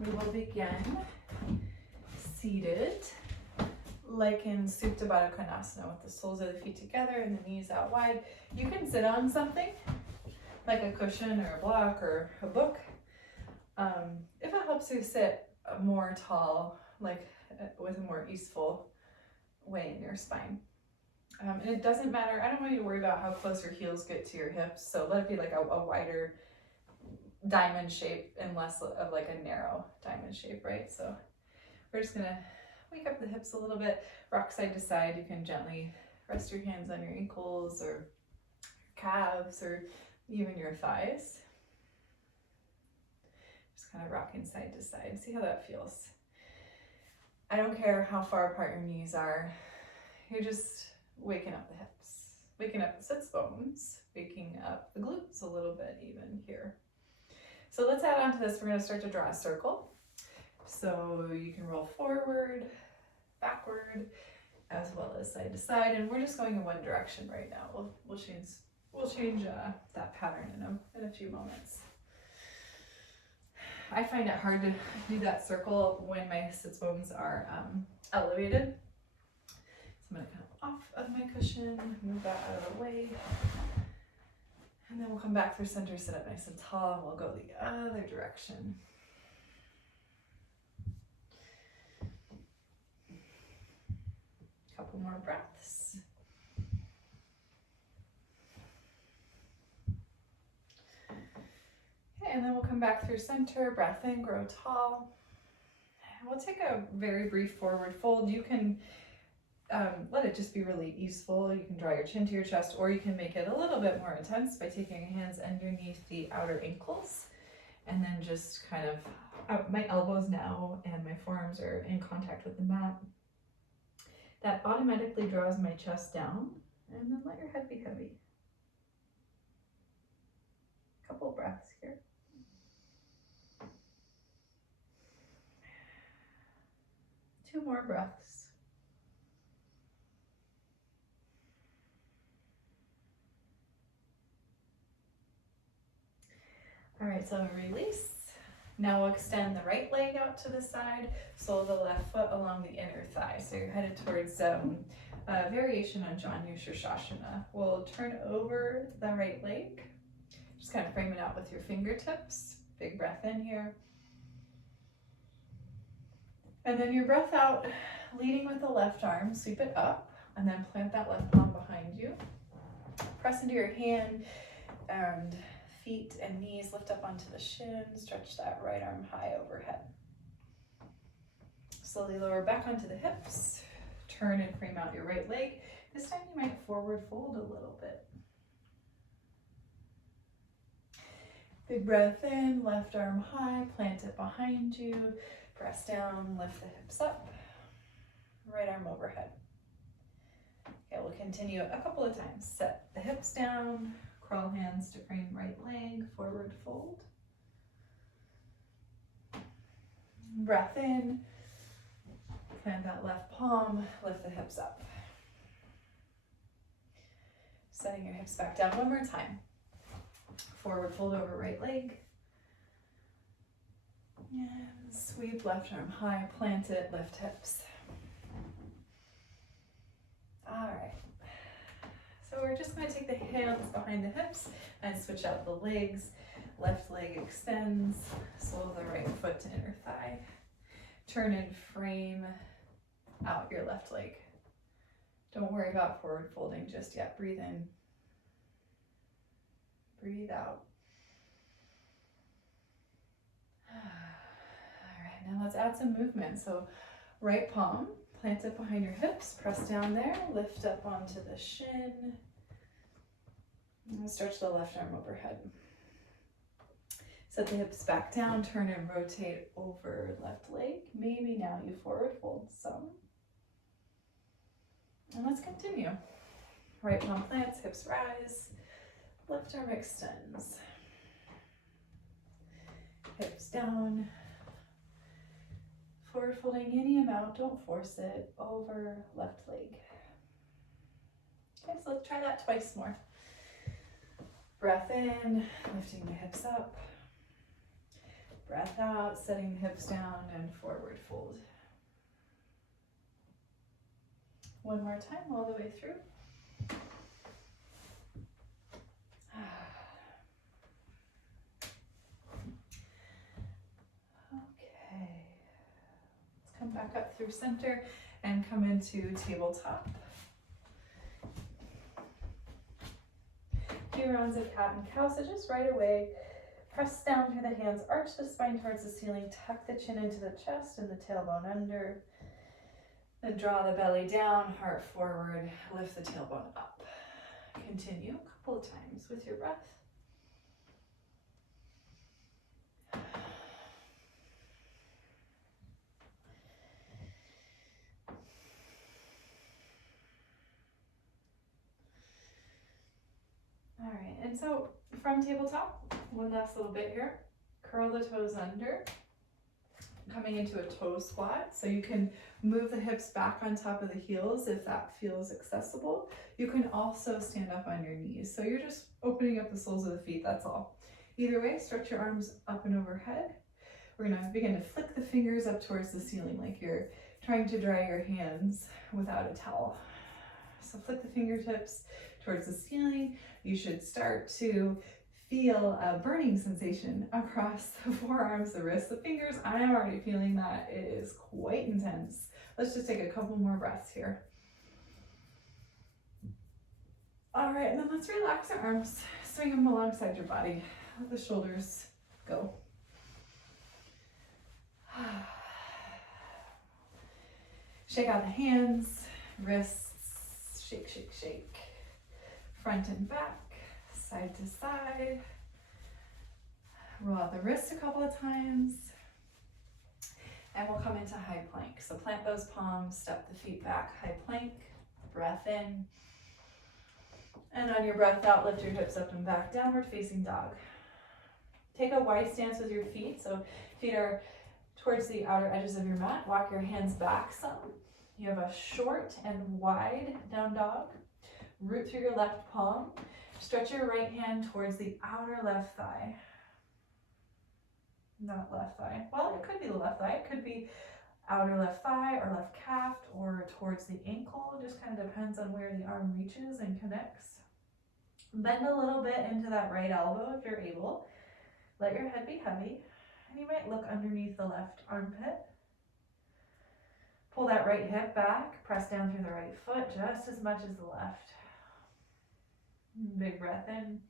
We will begin seated, like in Supta Baddha Konasana, with the soles of the feet together and the knees out wide. You can sit on something, like a cushion or a block or a book. If it helps you sit more tall, like with a more easeful way in your spine. And it doesn't matter, I don't want you to worry about how close your heels get to your hips, so let it be like a wider diamond shape and less of like a narrow diamond shape, right? So we're just gonna wake up the hips a little bit, rock side to side. You can gently rest your hands on your ankles or calves or even your thighs. Just kind of rocking side to side. See how that feels. I don't care how far apart your knees are. You're just waking up the hips, waking up the sits bones, waking up the glutes a little bit even here. So let's add on to this. We're going to start to draw a circle. So you can roll forward, backward, as well as side to side. And we're just going in one direction right now. We'll change that pattern in a few moments. I find it hard to do that circle when my sits bones are elevated. So I'm going to come off of my cushion, move that out of the way. And then we'll come back through center, sit up nice and tall, and we'll go the other direction. Couple more breaths. Okay, and then we'll come back through center, breath in, grow tall. We'll take a very brief forward fold. You can let it just be really easeful. You can draw your chin to your chest, or you can make it a little bit more intense by taking your hands underneath the outer ankles and then just kind of, my elbows now and my forearms are in contact with the mat. That automatically draws my chest down, and then let your head be heavy. Couple breaths here. Two more breaths. All right, so release. Now we'll extend the right leg out to the side, sole of the left foot along the inner thigh. So you're headed towards a variation on Janu Shirshasana. We'll turn over the right leg. Just kind of frame it out with your fingertips. Big breath in here. And then your breath out, leading with the left arm, sweep it up, and then plant that left palm behind you. Press into your hand and feet and knees, lift up onto the shin, stretch that right arm high overhead. Slowly lower back onto the hips, turn and frame out your right leg. This time you might forward fold a little bit. Big breath in, left arm high, plant it behind you, press down, lift the hips up, right arm overhead. Okay, we'll continue a couple of times. Set the hips down, crawl hands to frame right leg, forward fold. Breath in, plant that left palm, lift the hips up. Setting your hips back down one more time. Forward fold over right leg. And sweep left arm high, plant it, lift hips. All right. So we're just going to take the hands behind the hips and switch out the legs. Left leg extends, sole of the right foot to inner thigh. Turn and frame out your left leg. Don't worry about forward folding just yet. Breathe in. Breathe out. All right, now let's add some movement. So right palm, plant it behind your hips, press down there, lift up onto the shin, and stretch the left arm overhead. Set the hips back down, turn and rotate over left leg. Maybe now you forward fold some. And let's continue. Right palm plants, hips rise, left arm extends. Hips down. Forward folding any amount, don't force it, over left leg. Okay, so let's try that twice more. Breath in, lifting the hips up. Breath out, setting the hips down and forward fold. One more time, all the way through. Okay. Let's come back up through center and come into tabletop. Few rounds of cat and cow, so just right away, press down through the hands, arch the spine towards the ceiling, tuck the chin into the chest and the tailbone under. Then draw the belly down, heart forward, lift the tailbone up. Continue a couple of times with your breath. All right, and so from tabletop, one last little bit here. Curl the toes under, coming into a toe squat. So you can move the hips back on top of the heels if that feels accessible. You can also stand up on your knees. So you're just opening up the soles of the feet, that's all. Either way, stretch your arms up and overhead. We're gonna begin to flick the fingers up towards the ceiling like you're trying to dry your hands without a towel. So flick the fingertips towards the ceiling. You should start to feel a burning sensation across the forearms, the wrists, the fingers. I am already feeling that. It is quite intense. Let's just take a couple more breaths here. All right, and then let's relax our arms. Swing them alongside your body. Let the shoulders go. Shake out the hands, wrists, shake, shake, shake. Front and back, side to side. Roll out the wrist a couple of times. And we'll come into high plank. So plant those palms, step the feet back, high plank, breath in. And on your breath out, lift your hips up and back, downward facing dog. Take a wide stance with your feet. So feet are towards the outer edges of your mat. Walk your hands back some. You have a short and wide down dog. Root through your left palm. Stretch your right hand towards the outer left thigh. Not left thigh. Well, it could be the left thigh. It could be outer left thigh or left calf or towards the ankle. It just kind of depends on where the arm reaches and connects. Bend a little bit into that right elbow if you're able. Let your head be heavy. And you might look underneath the left armpit. Pull that right hip back. Press down through the right foot just as much as the left. Big breath in.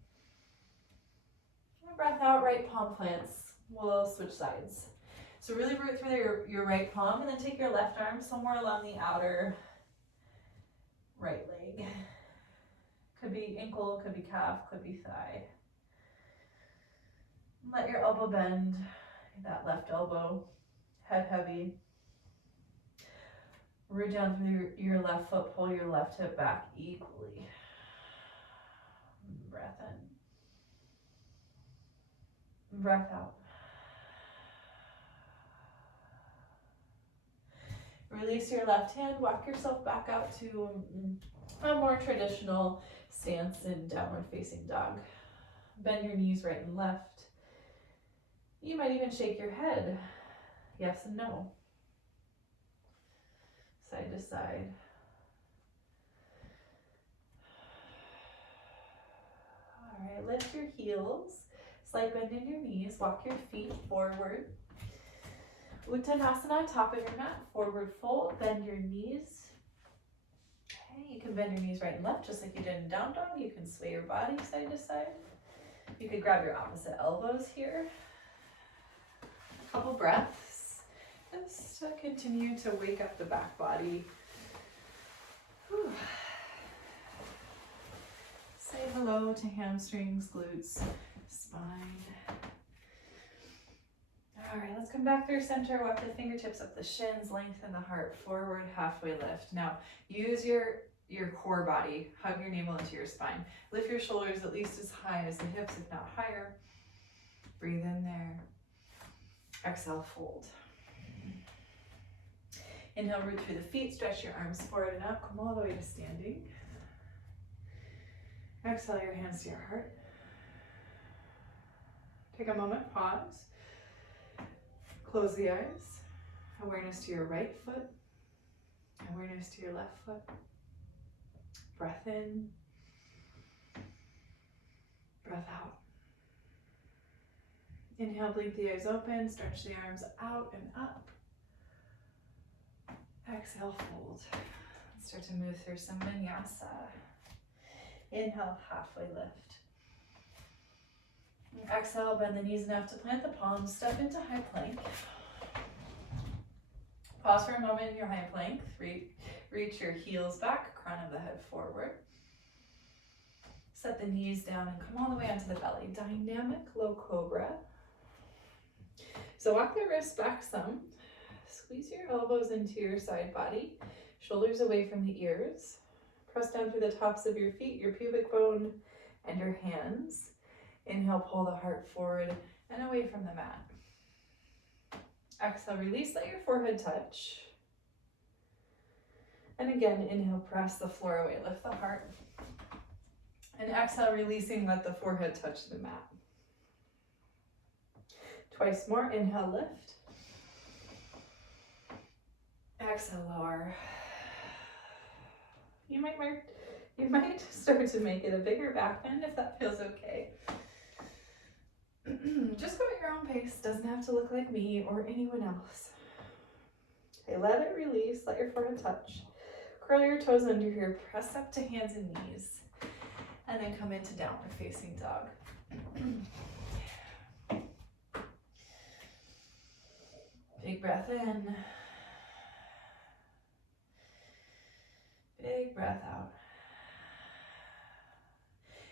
Breath out, right palm plants. We'll switch sides. So really root through your right palm and then take your left arm somewhere along the outer right leg. Could be ankle, could be calf, could be thigh. Let your elbow bend, that left elbow, head heavy. Root down through your left foot, pull your left hip back equally. Breath in. Breath out. Release your left hand, walk yourself back out to a more traditional stance in downward facing dog. Bend your knees right and left. You might even shake your head, yes and no. Side to side. All right, lift your heels, slight bend in your knees, walk your feet forward. Uttanasana, top of your mat, forward fold, bend your knees. Okay, you can bend your knees right and left just like you did in down dog. You can sway your body side to side. You could grab your opposite elbows here. A couple breaths, just to continue to wake up the back body. Whew. Say hello to hamstrings, glutes, spine. All right, let's come back through center, walk the fingertips up the shins, lengthen the heart forward, halfway lift. Now, use your core body, hug your navel into your spine. Lift your shoulders at least as high as the hips, if not higher. Breathe in there. Exhale, fold. Inhale, root through the feet, stretch your arms forward and up, come all the way to standing. Exhale your hands to your heart. Take a moment, pause. Close the eyes. Awareness to your right foot. Awareness to your left foot. Breath in. Breath out. Inhale, blink the eyes open. Stretch the arms out and up. Exhale, fold. Start to move through some vinyasa. Inhale, halfway lift. Exhale, bend the knees enough to plant the palms. Step into high plank. Pause for a moment in your high plank. Reach your heels back, crown of the head forward. Set the knees down and come all the way onto the belly. Dynamic low cobra. So walk the wrists back some. Squeeze your elbows into your side body. Shoulders away from the ears. Press down through the tops of your feet, your pubic bone, and your hands. Inhale, pull the heart forward and away from the mat. Exhale, release, let your forehead touch. And again, inhale, press the floor away, lift the heart. And exhale, releasing, let the forehead touch the mat. Twice more, inhale, lift. Exhale, lower. You might start to make it a bigger back bend if that feels okay. Just go at your own pace. Doesn't have to look like me or anyone else. Okay, let it release. Let your forehead touch. Curl your toes under here. Press up to hands and knees. And then come into downward facing dog. Big breath in. Big breath out.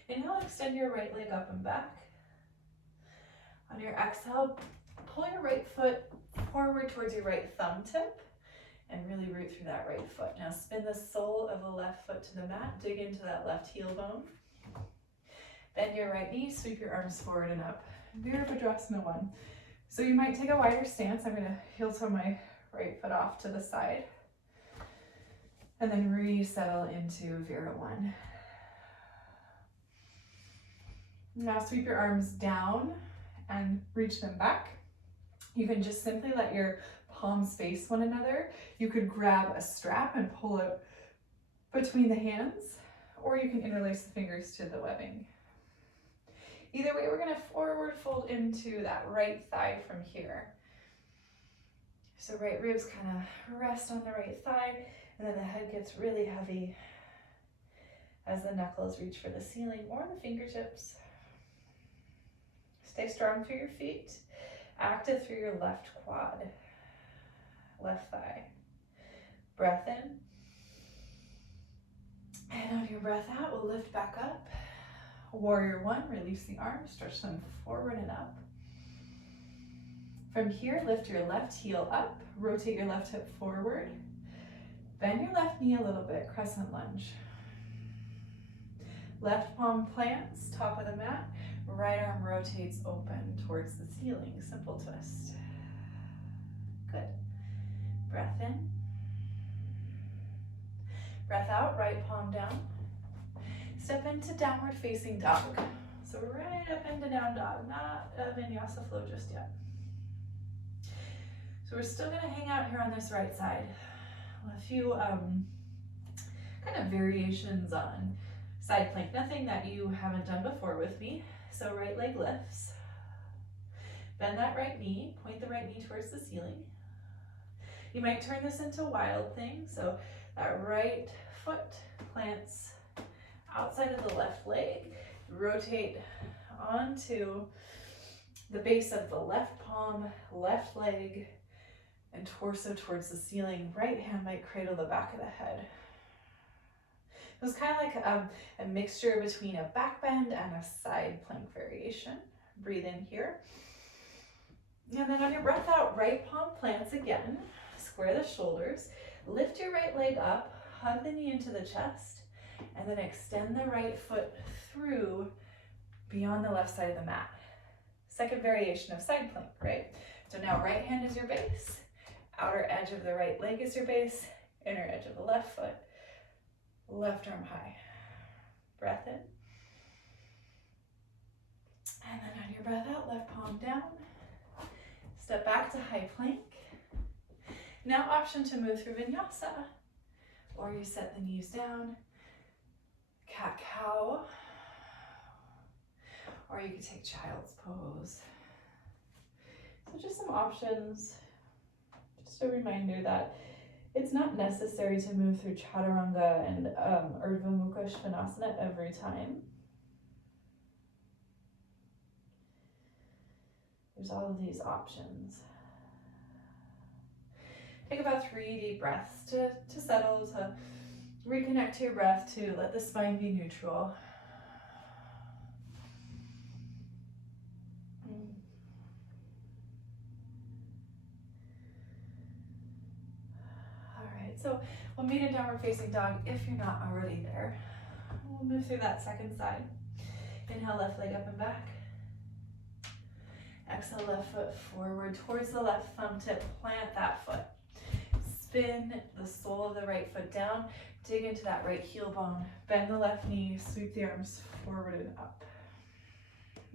Inhale, extend your right leg up and back. On your exhale, pull your right foot forward towards your right thumb tip and really root through that right foot. Now spin the sole of the left foot to the mat, dig into that left heel bone. Bend your right knee, sweep your arms forward and up. Virabhadrasana 1. So you might take a wider stance. I'm gonna heel toe my right foot off to the side. And then resettle into Vira 1. Now sweep your arms down and reach them back. You can just simply let your palms face one another. You could grab a strap and pull it between the hands, or you can interlace the fingers to the webbing. Either way, we're gonna forward fold into that right thigh from here. So right ribs kind of rest on the right thigh, and then the head gets really heavy as the knuckles reach for the ceiling or the fingertips. Stay strong through your feet. Active through your left quad, left thigh. Breath in. And on your breath out, we'll lift back up. Warrior 1, release the arms, stretch them forward and up. From here, lift your left heel up, rotate your left hip forward. Bend your left knee a little bit, crescent lunge. Left palm plants, top of the mat. Right arm rotates open towards the ceiling, simple twist. Good. Breath in. Breath out, right palm down. Step into downward facing dog. So right up into down dog, not a vinyasa flow just yet. So we're still gonna hang out here on this right side. A few kind of variations on side plank, nothing that you haven't done before with me. So right leg lifts, bend that right knee, point the right knee towards the ceiling. You might turn this into wild thing. So that right foot plants outside of the left leg, rotate onto the base of the left palm, left leg, and torso towards the ceiling. Right hand might cradle the back of the head. It was kind of like a mixture between a back bend and a side plank variation. Breathe in here. And then on your breath out, right palm plants again. Square the shoulders. Lift your right leg up, hug the knee into the chest, and then extend the right foot through beyond the left side of the mat. Second variation of side plank, right? So now right hand is your base, outer edge of the right leg is your base, inner edge of the left foot. Left arm high. Breath in. And then on your breath out, left palm down. Step Step back to high plank. Now option to move through vinyasa, or you set the knees down, cat-cow, or you could take child's pose. So just some options. Just a reminder that it's not necessary to move through chaturanga and Urdhva Mukha Svanasana every time. There's all of these options. Take about 3 deep breaths to settle, to reconnect to your breath, to let the spine be neutral. All right, so we'll meet in downward facing dog if you're not already there. We'll move through that second side. Inhale, left leg up and back. Exhale, left foot forward towards the left thumb tip. Plant that foot. Spin the sole of the right foot down. Dig into that right heel bone. Bend the left knee. Sweep the arms forward and up.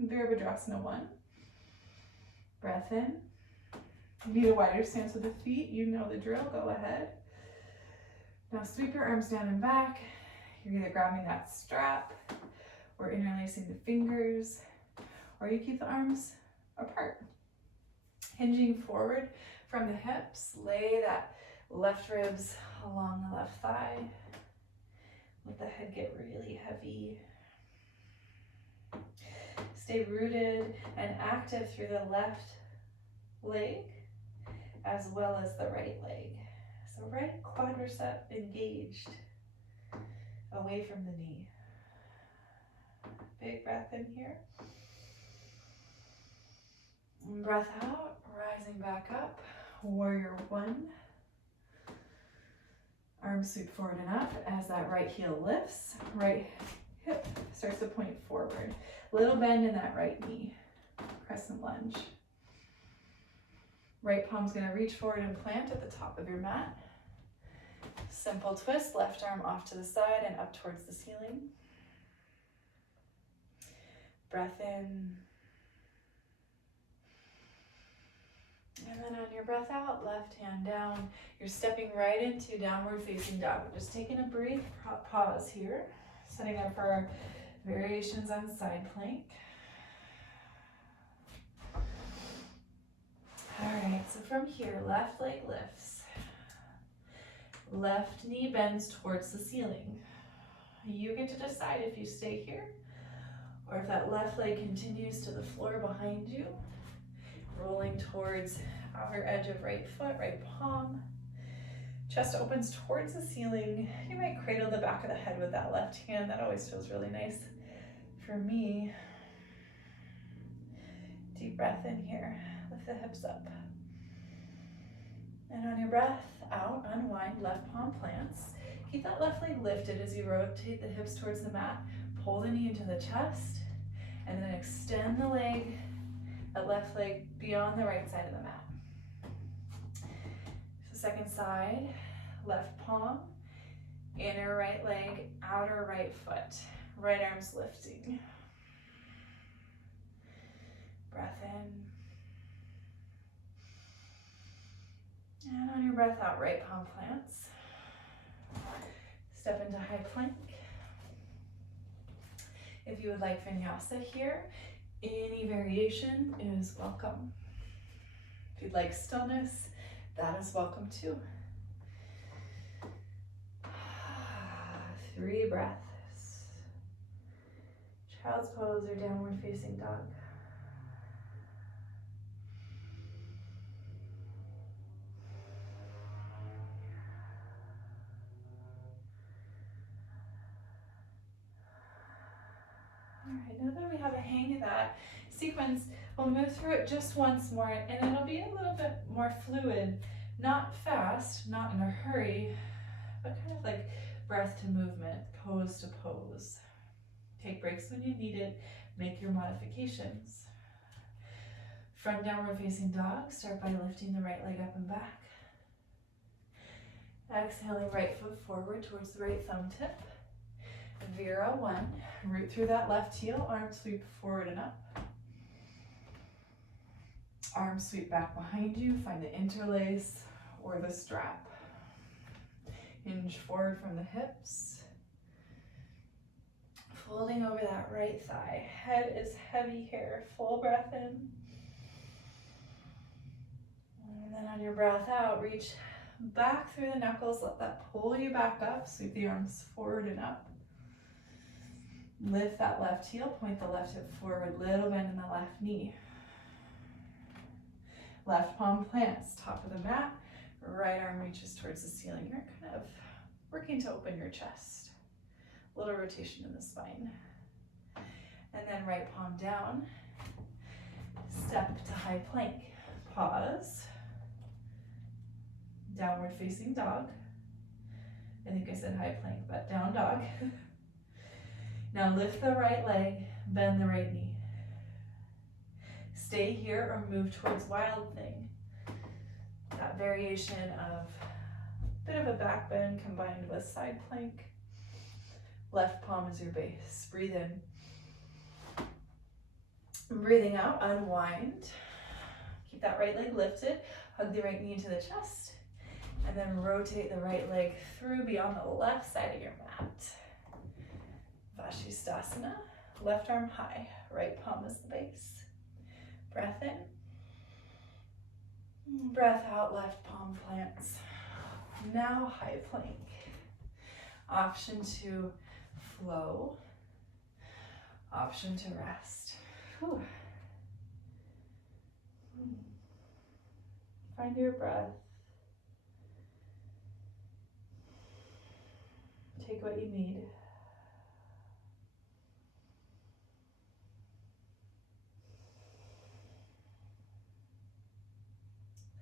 Virabhadrasana 1. Breath in. You need a wider stance with the feet. You know the drill. Go ahead. Now sweep your arms down and back. You're either grabbing that strap or interlacing the fingers, or you keep the arms apart. Hinging forward from the hips, lay that left ribs along the left thigh. Let the head get really heavy. Stay rooted and active through the left leg as well as the right leg. So right quadricep engaged, away from the knee. Big breath in here. And breath out, rising back up. Warrior 1. Arms sweep forward and up as that right heel lifts. Right hip starts to point forward. Little bend in that right knee. Crescent lunge. Right palm's going to reach forward and plant at the top of your mat. Simple twist, left arm off to the side and up towards the ceiling. Breath in. And then on your breath out, left hand down. You're stepping right into downward facing dog. Just taking a brief pause here. Setting up for our variations on side plank. All right, so from here, left leg lifts. Left knee bends towards the ceiling. You get to decide if you stay here or if that left leg continues to the floor behind you, rolling towards outer edge of right foot, right palm. Chest opens towards the ceiling. You might cradle the back of the head with that left hand. That always feels really nice for me. Deep breath in here. Lift the hips up. And on your breath out, unwind, left palm plants. Keep that left leg lifted as you rotate the hips towards the mat. Pull the knee into the chest. And then extend the leg, that left leg beyond the right side of the mat. So second side, left palm, inner right leg, outer right foot. Right arm's lifting. Breath in. And on your breath out, right palm plants. Step into high plank. If you would like vinyasa here, any variation is welcome. If you'd like stillness, that is welcome too. 3 breaths. Child's pose or downward facing dog. All right, now that we have a hang of that sequence, we'll move through it just once more, and it'll be a little bit more fluid, not fast, not in a hurry, but kind of like breath to movement, pose to pose. Take breaks when you need it, make your modifications. Front downward facing dog, start by lifting the right leg up and back. Exhaling right foot forward towards the right thumb tip. Vira 1, root through that left heel, arms sweep forward and up. Arms sweep back behind you, find the interlace or the strap. Hinge forward from the hips. Folding over that right thigh. Head is heavy here. Full breath in. And then on your breath out, reach back through the knuckles. Let that pull you back up. Sweep the arms forward and up. Lift that left heel. Point the left hip forward. Little bend in the left knee. Left palm plants, top of the mat. Right arm reaches towards the ceiling. You're kind of working to open your chest. A little rotation in the spine. And then right palm down. Step to high plank. Pause. Downward facing dog. I think I said high plank, but down dog. Now lift the right leg, bend the right knee. Stay here or move towards wild thing. That variation of a bit of a back bend combined with side plank. Left palm is your base. Breathe in. Breathing out, unwind. Keep that right leg lifted. Hug the right knee into the chest. And then rotate the right leg through beyond the left side of your mat. Vashisthasana. Left arm high. Right palm is the base. Breath in. Breath out, left palm plants. Now high plank. Option to flow. Option to rest. Whew. Find your breath. Take what you need.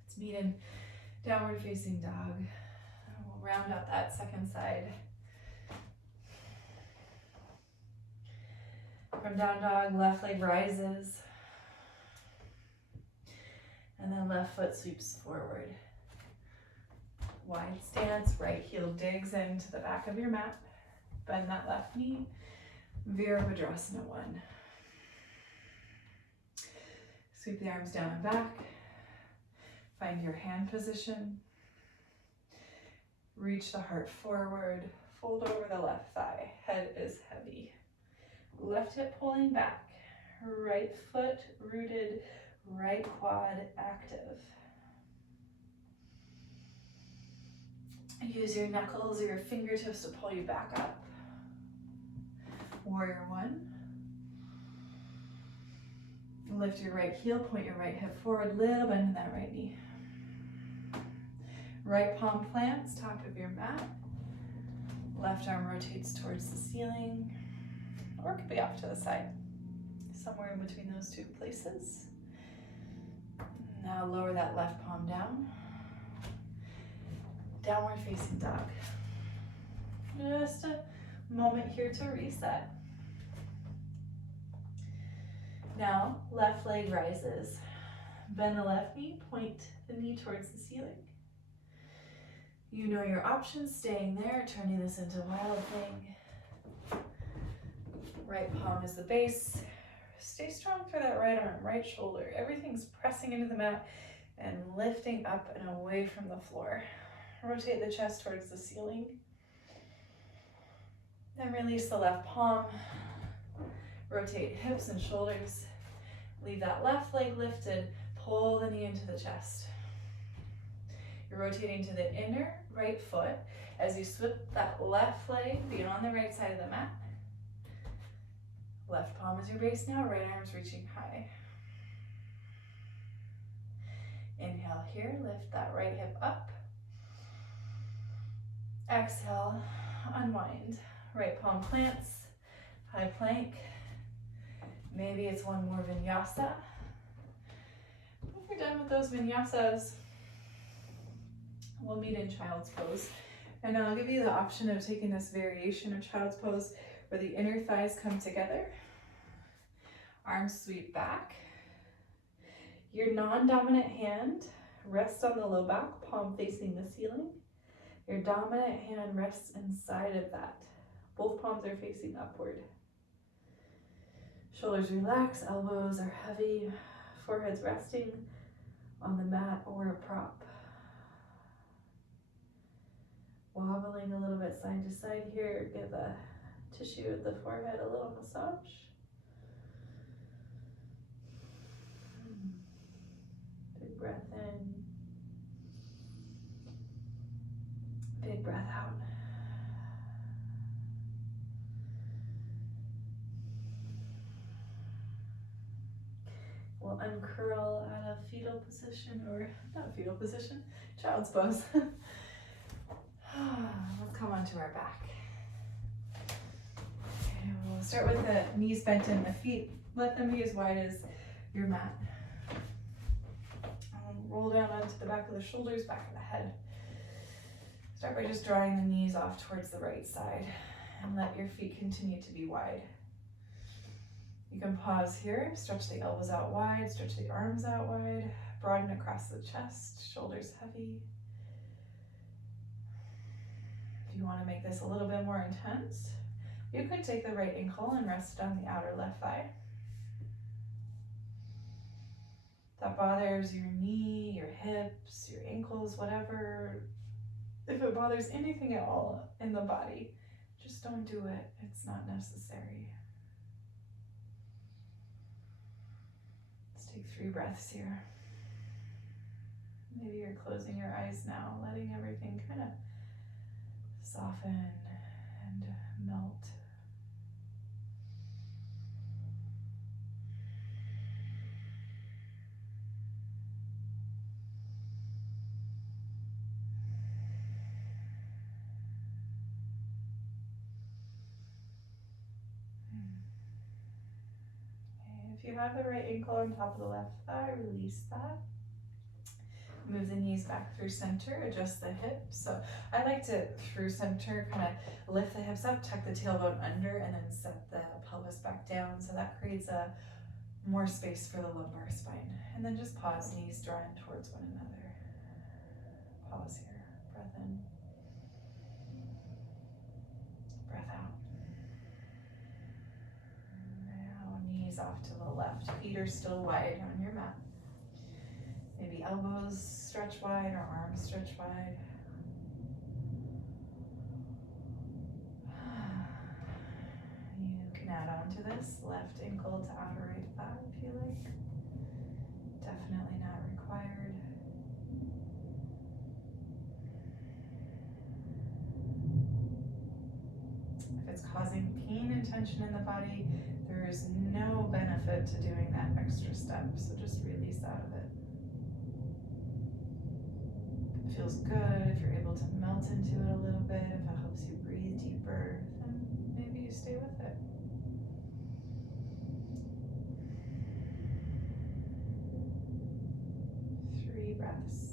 Let's meet in downward facing dog. We'll round out that second side. From down dog, left leg rises. And then left foot sweeps forward. Wide stance, right heel digs into the back of your mat. Bend that left knee. Virabhadrasana 1. Sweep the arms down and back. Find your hand position. Reach the heart forward. Fold over the left thigh. Head is heavy. Left hip pulling back. Right foot rooted. Right quad active. Use your knuckles or your fingertips to pull you back up. Warrior 1. Lift your right heel, point your right hip forward, little bend in that right knee. Right palm plants, top of your mat. Left arm rotates towards the ceiling, or it could be off to the side, somewhere in between those two places. Now lower that left palm down. Downward facing dog. Just a moment here to reset. Now, left leg rises. Bend the left knee, point the knee towards the ceiling. You know your options, staying there, turning this into wild thing. Right palm is the base. Stay strong for that right arm, right shoulder. Everything's pressing into the mat and lifting up and away from the floor. Rotate the chest towards the ceiling. Then release the left palm. Rotate hips and shoulders. Leave that left leg lifted. Pull the knee into the chest. You're rotating to the inner right foot as you swip that left leg beyond the right side of the mat. Left palm is your base now, right arm's reaching high. Inhale here, lift that right hip up. Exhale, unwind. Right palm plants, high plank. Maybe it's one more vinyasa. If you're done with those vinyasas, we'll meet in child's pose. And I'll give you the option of taking this variation of child's pose where the inner thighs come together. Arms sweep back. Your non-dominant hand rests on the low back, palm facing the ceiling. Your dominant hand rests inside of that. Both palms are facing upward. Shoulders relax, elbows are heavy, forehead's resting, on the mat or a prop. Wobbling a little bit side to side here, give the tissue of the forehead a little massage. Big breath in. Big breath out. We'll uncurl out of fetal position, or not fetal position, child's pose. Let's come onto our back. Okay, we'll start with the knees bent in, the feet. Let them be as wide as your mat. Roll down onto the back of the shoulders, back of the head. Start by just drawing the knees off towards the right side and let your feet continue to be wide. You can pause here, stretch the elbows out wide, stretch the arms out wide, broaden across the chest, shoulders heavy. If you want to make this a little bit more intense, you could take the right ankle and rest it on the outer left thigh. If that bothers your knee, your hips, your ankles, whatever, if it bothers anything at all in the body, just don't do it. It's not necessary. Let's take 3 breaths here. Maybe you're closing your eyes now, letting everything kind of soften and melt. If you have the right ankle on top of the left thigh, release that. Move the knees back through center, adjust the hips. So I like to, through center, kind of lift the hips up, tuck the tailbone under, and then set the pelvis back down. So that creates a more space for the lumbar spine. And then just pause, knees drawing towards one another. Pause here, breath in. Breath out. Now knees off to the left, feet are still wide on your mat. Maybe elbows stretch wide or arms stretch wide. You can add on to this, left ankle to outer right thigh if you like. Definitely not required. If it's causing pain and tension in the body, there is no benefit to doing that extra step, so just release out of it. If it feels good, if you're able to melt into it a little bit, if it helps you breathe deeper, then maybe you stay with it. Three breaths.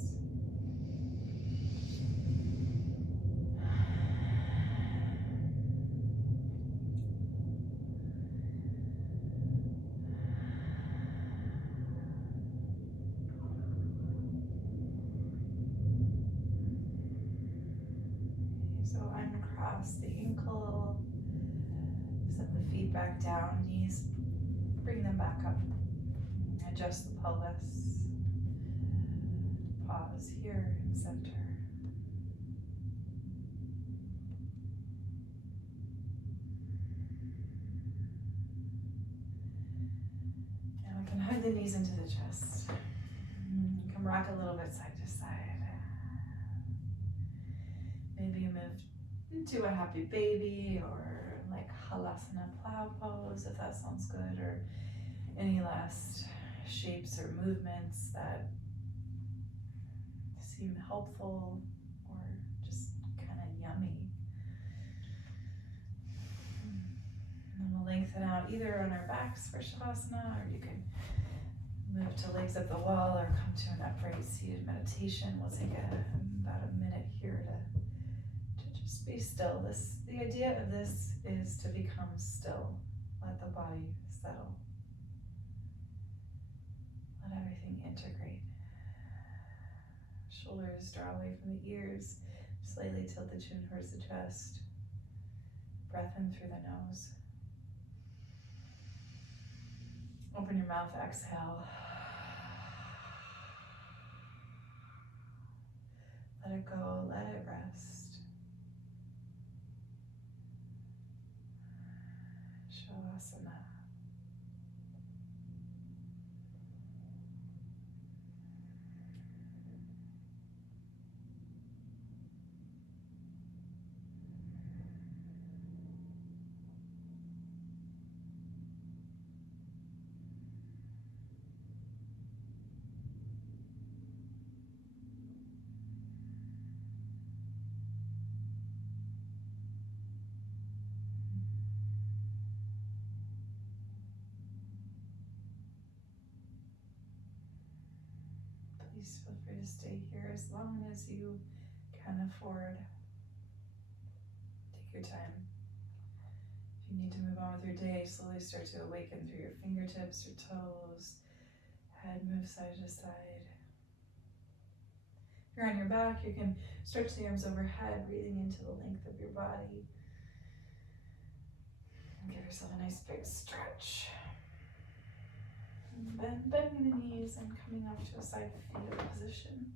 So uncross the ankle, set the feet back down, knees, bring them back up, adjust the pelvis, pause here in center. Now we can hug the knees into the chest. You can rock a little bit side to side. Maybe you move into a happy baby or like halasana plow pose if that sounds good, or any last shapes or movements that seem helpful or just kind of yummy. And then we'll lengthen out either on our backs for Shavasana, or you can move to legs up the wall or come to an upright seated meditation. We'll take about a minute here to just be still. The idea of this is to become still. Let the body settle. Let everything integrate. Shoulders draw away from the ears. Slightly tilt the chin towards the chest. Breath in through the nose. Open your mouth, exhale. it go, let it rest. Shavasana. Please feel free to stay here as long as you can afford. Take your time. If you need to move on with your day, slowly start to awaken through your fingertips, your toes, head moves side to side. If you're on your back, you can stretch the arms overhead, breathing into the length of your body. And give yourself a nice big stretch. And bending the knees and coming up to a side fetal position.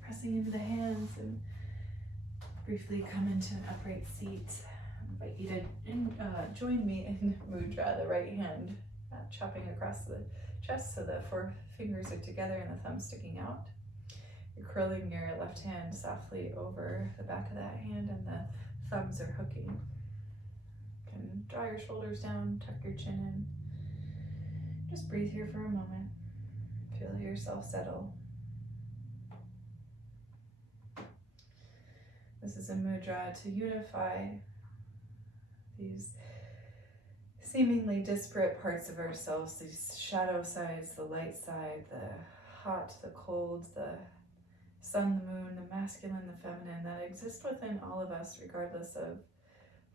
Pressing into the hands and briefly come into an upright seat. I invite you to join me in mudra, the right hand chopping across the chest so the four fingers are together and the thumb sticking out. You're curling your left hand softly over the back of that hand and the thumbs are hooking. You can draw your shoulders down, tuck your chin in. Just breathe here for a moment. Feel yourself settle. This is a mudra to unify these seemingly disparate parts of ourselves, these shadow sides, the light side, the hot, the cold, the sun, the moon, the masculine, the feminine, that exist within all of us regardless of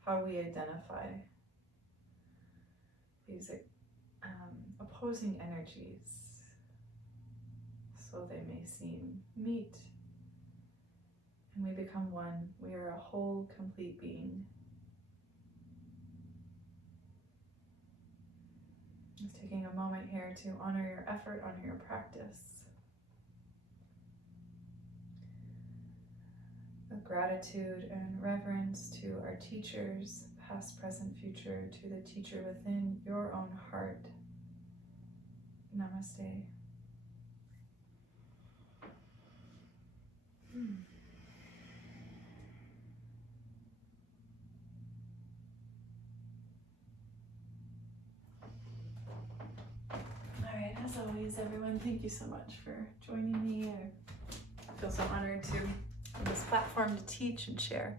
how we identify. These opposing energies, so they may seem, meet, and we become one. We are a whole, complete being. Just taking a moment here to honor your effort, honor your practice. With gratitude and reverence to our teachers, past, present, future, to the teacher within your own heart. Namaste. All right, as always, everyone, thank you so much for joining me. I feel so honored to have this platform to teach and share.